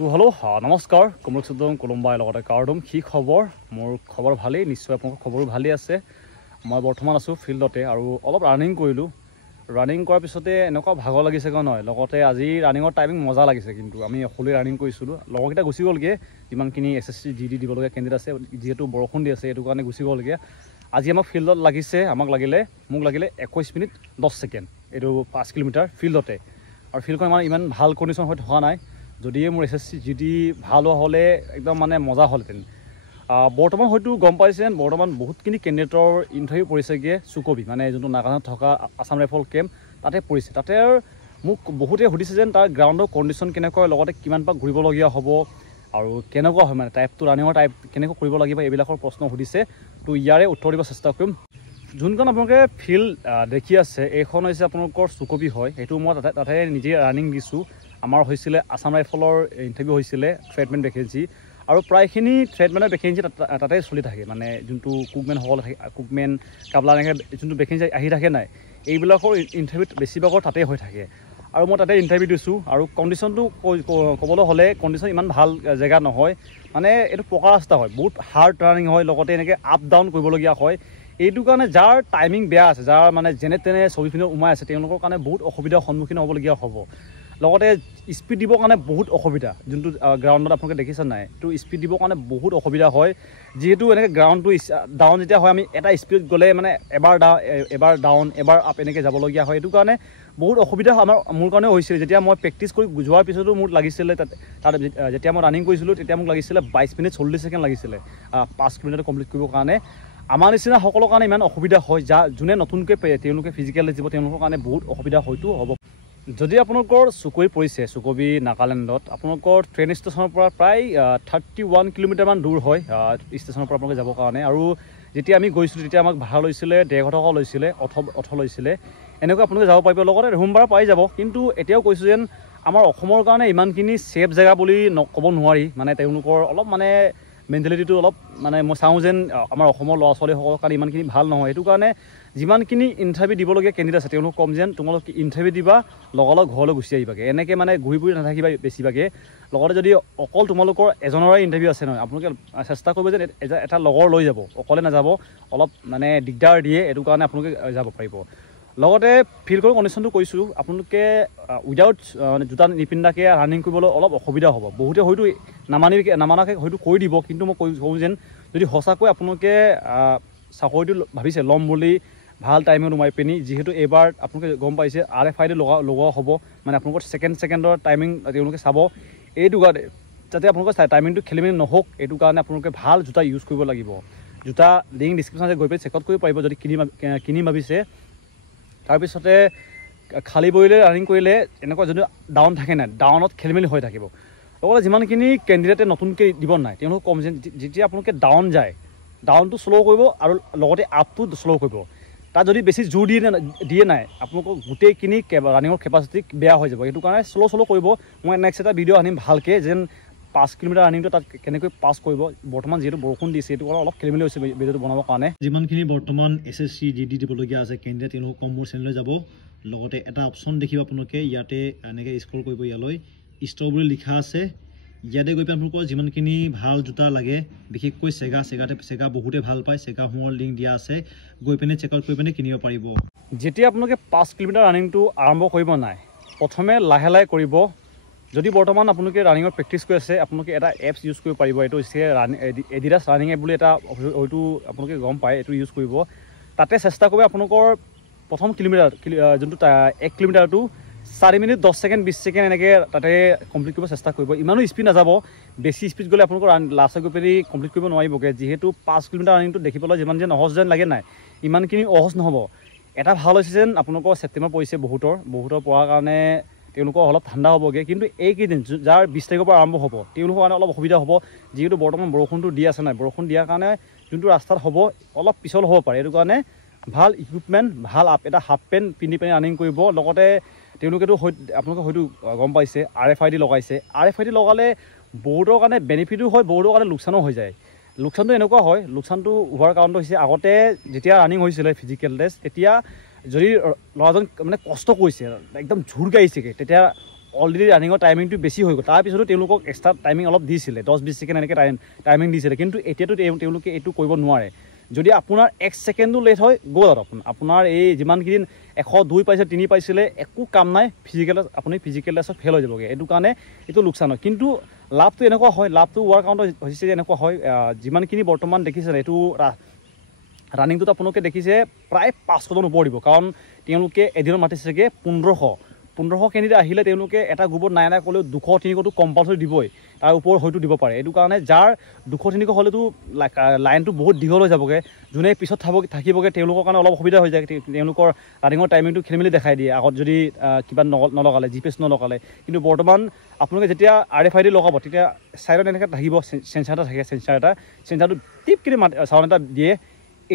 তো হ্যালো নমস্কাৰ কমলচুদম কলম্বাই লগতে কাৰ্ডম কি খবৰ মোৰ খবৰ ভালেই নিশ্চয় আপোনালোকৰ খবৰো ভালেই আছে মই বৰ্তমান আছোঁ ফিল্ডতে আৰু অলপ ৰানিং কৰিলোঁ ৰানিং কৰাৰ পিছতে এনেকুৱা ভাগৰ লাগিছে নহয় লগতে আজি ৰানিঙৰ টাইমিং মজা লাগিছে কিন্তু আমি অকলে ৰানিং কৰিছিলোঁ লগৰকেইটা গুচি গ'লগৈ যিমানখিনি SSC GD দিবলগীয়া কেণ্ডিডেট আছে যিহেতু বৰষুণ দি আছে এইটো কাৰণে গুচি গ'লগৈ আজি আমাক ফিল্ডত লাগিছে মোক লাগিলে 21 মিনিট 10 ছেকেণ্ড এইটো 5 কিলোমিটাৰ ফিল্ডতে আৰু ফিল্ডখন ইমান ভাল কণ্ডিশ্যন হৈ থকা নাই যদিহে মোৰ SSC GD ভাল হোৱা হ'লে একদম মানে মজা হ'লহেঁতেন বৰ্তমান হয়তো গম পাইছে বৰ্তমান বহুতখিনি কেণ্ডিডেটৰ ইণ্টাৰভিউ পৰিছেগৈ চুকবি মানে যোনটো নাগালেণ্ডত থকা আছাম ৰাইফল কেম্প তাতে পৰিছে তাতে মোক বহুতে সুধিছে যেন তাৰ গ্ৰাউণ্ডৰ কণ্ডিশ্যন কেনেকুৱা লগতে কিমান পাক ঘূৰিবলগীয়া হ'ব আৰু কেনেকুৱা হয় মানে টাইপটো ৰানিঙৰ টাইপ কেনেকৈ কৰিব লাগিব এইবিলাকৰ প্ৰশ্ন সুধিছে তো ইয়াৰে উত্তৰ দিব চেষ্টা কৰিম যোনখন আপোনালোকে ফিল্ড দেখি আছে এইখন হৈছে আপোনালোকৰ চুকবি হয় সেইটো মই তাতে নিজে ৰানিং দিছোঁ আমাৰ হৈছিলে আছাম ৰাইফলৰ ইণ্টাৰভিউ হৈছিলে থ্ৰেডমেন ভেকেঞ্চি আৰু প্ৰায়খিনি থ্ৰেডমেনৰ ভেকেঞ্চি তাতে চলি থাকে মানে যোনটো কুকমেনসকল থাকে কুকমেন কাবলা এনেকৈ যোনটো ভেকেঞ্চি আহি থাকে নাই এইবিলাকৰ ইণ্টাৰভিউত বেছিভাগৰ তাতে হৈ থাকে আৰু মই তাতে ইণ্টাৰভিউ দিছোঁ আৰু কণ্ডিশ্যনটো ক'বলৈ হ'লে কণ্ডিশ্যন ইমান ভাল জেগা নহয় মানে এইটো পকা ৰাস্তা হয় বহুত হাৰ্ড ৰানিং হয় লগতে এনেকৈ আপ ডাউন কৰিবলগীয়া হয় এইটো কাৰণে যাৰ টাইমিং বেয়া আছে যাৰ মানে যেনে তেনে ছবিখিনি উমাই আছে তেওঁলোকৰ কাৰণে বহুত অসুবিধাৰ সন্মুখীন হ'বলগীয়া হ'ব লগতে স্পীড দিবৰ কাৰণে বহুত অসুবিধা যোনটো গ্ৰাউণ্ডত আপোনালোকে দেখিছে নাই তো স্পীড দিবৰ কাৰণে বহুত অসুবিধা হয় যিহেতু এনেকৈ গ্ৰাউণ্ডটো ডাউন যেতিয়া হয় আমি এটা স্পীড গ'লে মানে এবাৰ ডাউন এবাৰ আপ এনেকৈ যাবলগীয়া হয় এইটো কাৰণে বহুত অসুবিধা মোৰ কাৰণেও হৈছিলে যেতিয়া মই প্ৰেক্টিছ কৰি যোৱাৰ পিছতো মোক লাগিছিলে তাত যেতিয়া মই ৰানিং কৰিছিলোঁ তেতিয়া মোক লাগিছিলে 22 মিনিট 40 ছেকেণ্ড লাগিছিলে 5 কিলোমিটাৰ কমপ্লিট কৰিবৰ কাৰণে আমাৰ নিচিনা সকলৰ কাৰণে ইমান অসুবিধা হয় যোনে নতুনকৈ তেওঁলোকে ফিজিকেল দিব তেওঁলোকৰ কাৰণে বহুত অসুবিধা হয়তো হ'ব যদি আপোনালোকৰ চুকবি পৰিছে চুকবি নাগালেণ্ডত আপোনালোকৰ ট্ৰেইন ষ্টেচনৰ পৰা প্ৰায় 31 কিলোমিটাৰমান দূৰ হয় ষ্টেচনৰ পৰা আপোনালোকে যাবৰ কাৰণে আৰু যেতিয়া আমি গৈছিলোঁ তেতিয়া আমাক ভাড়া লৈছিলে 150 টকা লৈছিলে অথ লৈছিলে এনেকৈ আপোনালোকে যাব পাৰিব লগতে ৰুম ভাড়া পাই যাব কিন্তু এতিয়াও কৈছোঁ যেন আমাৰ অসমৰ কাৰণে ইমানখিনি ছেফ জেগা বুলি ক'ব নোৱাৰি মানে তেওঁলোকৰ অলপ মানে মেণ্টেলিটিটো অলপ মানে মই চাওঁ যেন আমাৰ অসমৰ ল'ৰা ছোৱালীসকলৰ কাৰণে ইমানখিনি ভাল নহয় সেইটো কাৰণে যিমানখিনি ইণ্টাৰভিউ দিবলগীয়া কেণ্ডিডেট আছে তেওঁলোক কম যেন তোমালোকে ইণ্টাৰভিউ দিবা লগালগ ঘৰলৈ গুচি আহিবাগৈ এনেকৈ মানে ঘূৰি ফুৰি নাথাকিবা বেছিভাগে লগতে যদি অকল তোমালোকৰ এজনৰে ইণ্টাৰভিউ আছে নহয় আপোনালোকে চেষ্টা কৰিব যেন এটা লগৰ লৈ যাব অকলে নাযাব অলপ মানে দিগদাৰ দিয়ে এইটো কাৰণে আপোনালোকে যাব পাৰিব লগতে ফিল্ডৰ কণ্ডিশ্যনটো কৈছোঁ আপোনালোকে উইদাউট জোতা নিপিন্ধাকৈ ৰানিং কৰিবলৈ অলপ অসুবিধা হ'ব বহুতে হয়তো নামানাকৈ হয়তো কৰি দিব কিন্তু মই কওঁ যেন যদি সঁচাকৈ আপোনালোকে চাকৰিটো ভাবিছে ল'ম বুলি ভাল টাইমত সোমাই পিনি যিহেতু এইবাৰ আপোনালোকে গম পাইছে RFID লগোৱা হ'ব মানে আপোনালোকৰ ছেকেণ্ডৰ টাইমিং তেওঁলোকে চাব এইটো কাৰণে যাতে আপোনালোকৰ টাইমিংটো খেলিমেলি নহওক এইটো কাৰণে আপোনালোকে ভাল জোতা ইউজ কৰিব লাগিব জোতা লিংক ডিছক্ৰিপশ্যনতে গৈ পেলাই চেকআউট কৰিব পাৰিব যদি কিনি ভাবিছে তাৰপিছতে খালী বহিলে ৰানিং কৰিলে এনেকুৱা যদি ডাউন থাকে নাই ডাউনত খেলিমেলি হৈ থাকিব লগতে যিমানখিনি কেণ্ডিডেটে নতুনকৈ দিব নাই তেওঁলোকে কম যেন যেতিয়া আপোনালোকে ডাউন যায় ডাউনটো শ্ল' কৰিব আৰু লগতে আপটো শ্ল' কৰিব তাত যদি বেছি জোৰ দিয়ে নাই আপোনালোকৰ গোটেইখিনি ৰানিঙৰ কেপাচিটি বেয়া হৈ যাব সেইটো কাৰণে শ্ল' কৰিব মই নেক্সট এটা ভিডিঅ' আনিম ভালকৈ যেন 5 কিলোমিটাৰ ৰানিংটো তাত কেনেকৈ পাছ কৰিব বৰ্তমান যিহেতু বৰষুণ দিছে এইটো অলপ খেলিমেলি হৈছে ভিডিঅ'টো বনাবৰ কাৰণে যিমানখিনি বৰ্তমান SSC GD দিবলগীয়া আছে কেণ্ডিডেট তেওঁলোকক কম মোৰ চেনেললৈ যাব লগতে এটা অপশ্যন দেখিব আপোনালোকে ইয়াতে এনেকৈ স্ক্ৰল কৰিব ইয়ালৈ ষ্ট'ৰ বুলি লিখা আছে ইয়াতে গৈ পেলাই আপোনালোকৰ যিমানখিনি ভাল জোতা লাগে বিশেষকৈ চেগা বহুতে ভাল পায় চেগাসমূহৰ লিংক দিয়া আছে গৈ পিনে চেকআউট কৰি পিনে কিনিব পাৰিব যেতিয়া আপোনালোকে 5 কিলোমিটাৰ ৰানিংটো আৰম্ভ কৰিব নাই প্ৰথমে লাহে লাহে কৰিব যদি বৰ্তমান আপোনালোকে ৰানিঙৰ প্ৰেক্টিছ কৰি আছে আপোনালোকে এটা এপছ ইউজ কৰিব পাৰিব এইটো হৈছে এডিডাছ ৰানিং এপ বুলি এটা হয়তো আপোনালোকে গম পায় এইটো ইউজ কৰিব তাতে চেষ্টা কৰিব আপোনালোকৰ প্ৰথম কিলোমিটাৰ যোনটো 1 কিলোমিটাৰটো 4 মিনিট 10 ছেকেণ্ড 20 ছেকেণ্ড এনেকৈ তাতে কমপ্লিট কৰিব চেষ্টা কৰিব ইমানো স্পীড নাযাব বেছি স্পীড গ'লে আপোনালোকৰ লাষ্টত গৈ পেলাই কমপ্লিট কৰিব নোৱাৰিবগৈ যিহেতু 5 কিলোমিটাৰ ৰানিংটো দেখিবলৈ যিমান যেন সহজ যেন লাগে নাই ইমানখিনি সহজ নহ'ব এটা ভাল হৈছে যেন আপোনালোকৰ ছেপ্টেম্বৰ পৰিছে বহুতৰ পৰাৰ কাৰণে তেওঁলোকৰ অলপ ঠাণ্ডা হ'বগৈ কিন্তু এইকেইদিন যাৰ 20 তাৰিখৰ পৰা আৰম্ভ হ'ব তেওঁলোকৰ কাৰণে অলপ অসুবিধা হ'ব যিহেতু বৰ্তমান বৰষুণটো দি আছে নাই বৰষুণ দিয়াৰ কাৰণে যোনটো ৰাস্তাত হ'ব অলপ পিছল হ'ব পাৰে এইটো কাৰণে ভাল ইকুইপমেণ্ট ভাল এটা হাফ পেণ্ট পিন্ধি পিনি ৰানিং কৰিব লগতে তেওঁলোকেতো আপোনালোকে হয়তো গম পাইছে RFID লগাইছে RFID লগালে বহুতৰ কাৰণে বেনিফিটো হয় বহুতৰ কাৰণে লোকচানো হৈ যায় লোকচানটো এনেকুৱা হয় লোকচানটো হোৱাৰ কাৰণটো হৈছে আগতে যেতিয়া ৰানিং হৈছিলে ফিজিকেল টেষ্ট তেতিয়া যদি ল'ৰাজন মানে কষ্ট কৰিছে একদম ঝুৰ গাইছেগৈ তেতিয়া অলৰেডি ৰানিঙৰ টাইমিংটো বেছি হৈ গ'ল তাৰপিছতো তেওঁলোকক এক্সট্ৰা টাইমিং অলপ দিছিলে 10-20 ছেকেণ্ড এনেকৈ টাইমিং দিছিলে কিন্তু এতিয়াতো তেওঁলোকে এইটো কৰিব নোৱাৰে যদি আপোনাৰ 1 ছেকেণ্ডো লেট হয় গ'ল আৰু আপোনাৰ এই যিমানকেইদিন 102 পাইছে 3 পাইছিলে একো কাম নাই আপুনি ফিজিকেল টেষ্টত ফেল হৈ যাবগৈ এইটো কাৰণে এইটো লোকচান হয় কিন্তু লাভটো এনেকুৱা হয় লাভটো ৱৰ্কআউট হৈছে যে এনেকুৱা হয় যিমানখিনি বৰ্তমান দেখিছে এইটো ৰানিংটোত আপোনালোকে দেখিছে প্ৰায় 500জন ওপৰ দিব কাৰণ তেওঁলোকে এদিনত মাতিছেগৈ 1500 কেণ্ডিডেট আহিলে তেওঁলোকে এটা গ্ৰুপত নাই ক'লেও 200-300টো কম্পালচৰি দিবই তাৰ ওপৰত হয়তো দিব পাৰে এইটো কাৰণে যাৰ 200-300 হ'লেতো লাইনটো বহুত দীঘল হৈ যাবগৈ যোনে পিছত থাকিবগৈ তেওঁলোকৰ কাৰণে অলপ অসুবিধা হৈ যায় তেওঁলোকৰ ৰানিঙৰ টাইমিংটো খেলিমেলি দেখাই দিয়ে আগত যদি কিবা নলগালে জিপিএছ নলগালে কিন্তু বৰ্তমান আপোনালোকে যেতিয়া RFID লগাব তেতিয়া ছাইডত এনেকৈ থাকিব চেঞ্চাৰ এটা থাকে চেঞ্চাৰটো টিপকৈ চাউণ্ড এটা দিয়ে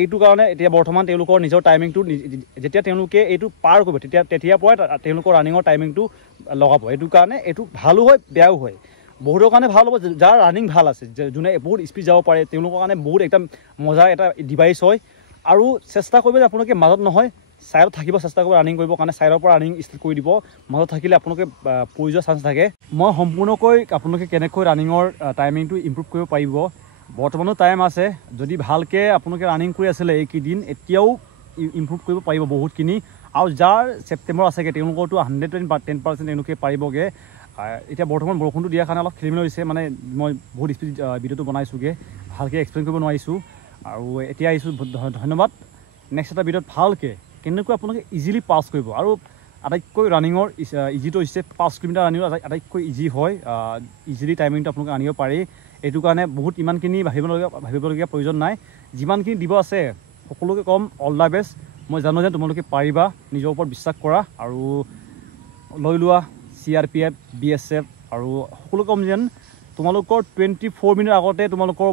এইটো কাৰণে এতিয়া বৰ্তমান তেওঁলোকৰ নিজৰ টাইমিংটো যেতিয়া তেওঁলোকে এইটো পাৰ কৰিব তেতিয়াৰ পৰাই তেওঁলোকৰ ৰানিঙৰ টাইমিংটো লগাব এইটো কাৰণে এইটো ভালো হয় বেয়াও হয় বহুতৰ কাৰণে ভাল হ'ব যাৰ ৰানিং ভাল আছে যোনে বহুত স্পীড যাব পাৰে তেওঁলোকৰ কাৰণে বহুত একদম মজা এটা ডিভাইচ হয় আৰু চেষ্টা কৰিব যে আপোনালোকে মাজত নহয় ছাইডত থাকিব চেষ্টা কৰিব ৰানিং কৰিবৰ কাৰণে ছাইডৰ পৰা ৰানিং ষ্টাৰ্ট কৰি দিব মাজত থাকিলে আপোনালোকে পৰি যোৱাৰ চান্স থাকে মই সম্পূৰ্ণকৈ আপোনালোকে কেনেকৈ ৰানিঙৰ টাইমিংটো ইম্প্ৰুভ কৰিব পাৰিব বৰ্তমানো টাইম আছে যদি ভালকৈ আপোনালোকে ৰানিং কৰি আছিলে এইকেইদিন এতিয়াও ইম্প্ৰুভ কৰিব পাৰিব বহুতখিনি আৰু যাৰ ছেপ্টেম্বৰ আছেগৈ তেওঁলোকৰতো 110% তেওঁলোকে পাৰিবগৈ এতিয়া বৰ্তমান বৰষুণটো দিয়াৰ কাৰণে অলপ খেলিমেলি হৈছে মানে মই বহুত স্পীড ভিডিঅ'টো বনাইছোঁগৈ ভালকৈ এক্সপ্লেইন কৰিব নোৱাৰিছোঁ আৰু এতিয়া আহিছোঁ ধন্যবাদ নেক্সট এটা ভিডিঅ'ত ভালকৈ কেনেকৈ আপোনালোকে ইজিলি পাছ কৰিব আৰু আটাইতকৈ ৰানিঙৰ ইজিটো হৈছে 5 কিলোমিটাৰ ৰানিঙৰ আটাইতকৈ ইজি হয় ইজিলি টাইমিংটো আপোনালোকে আনিব পাৰি এইটো কাৰণে বহুত ইমানখিনি ভাবিবলগীয়া প্ৰয়োজন নাই যিমানখিনি দিব আছে সকলোকে কম অল দ্য বেষ্ট মই জানো যে তোমালোকে পাৰিবা নিজৰ ওপৰত বিশ্বাস কৰা আৰু লৈ লোৱা CRPF BSF আৰু সকলো কম যেন তোমালোকৰ 24 মিনিট আগতে তোমালোকৰ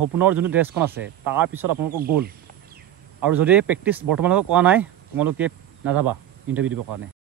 সপোনৰ যোনটো ড্ৰেছখন আছে তাৰপিছত আপোনালোকৰ গ'ল আৰু যদি প্ৰেক্টিছ বৰ্তমানলৈকে কৰা নাই তোমালোকে নাযাবা ইণ্টাৰভিউ দিবৰ কাৰণে